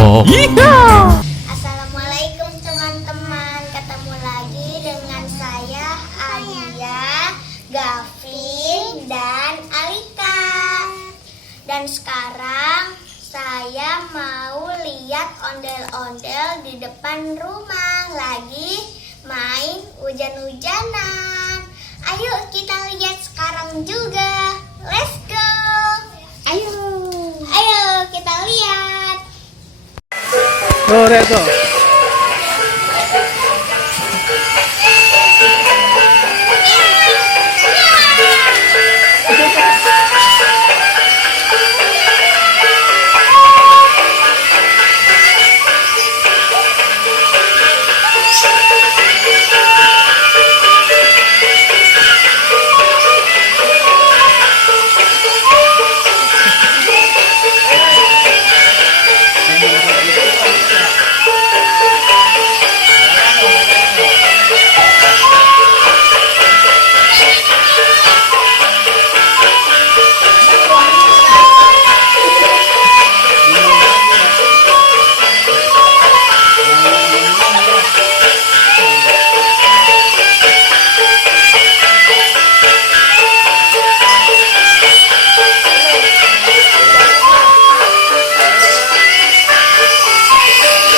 Bobo. Assalamualaikum teman-teman, ketemu lagi dengan saya Adia, Gavin, dan Alika. Dan sekarang saya mau lihat ondel-ondel di depan rumah lagi main hujan-hujanan. Ayo kita lihat sekarang juga. Let's go. Ayo kita lihat. Tuh, lihat tuh.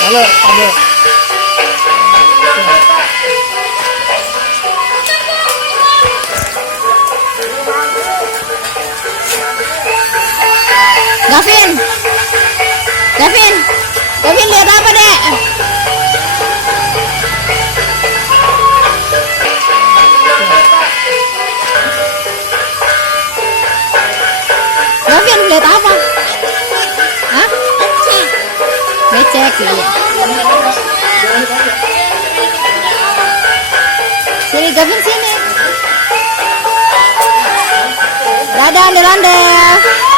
Halo. Gavin lihat apa dek? Gavin lihat apa? Hah? Becek ya. Sini Gavin sini. Dadah ondel-ondel.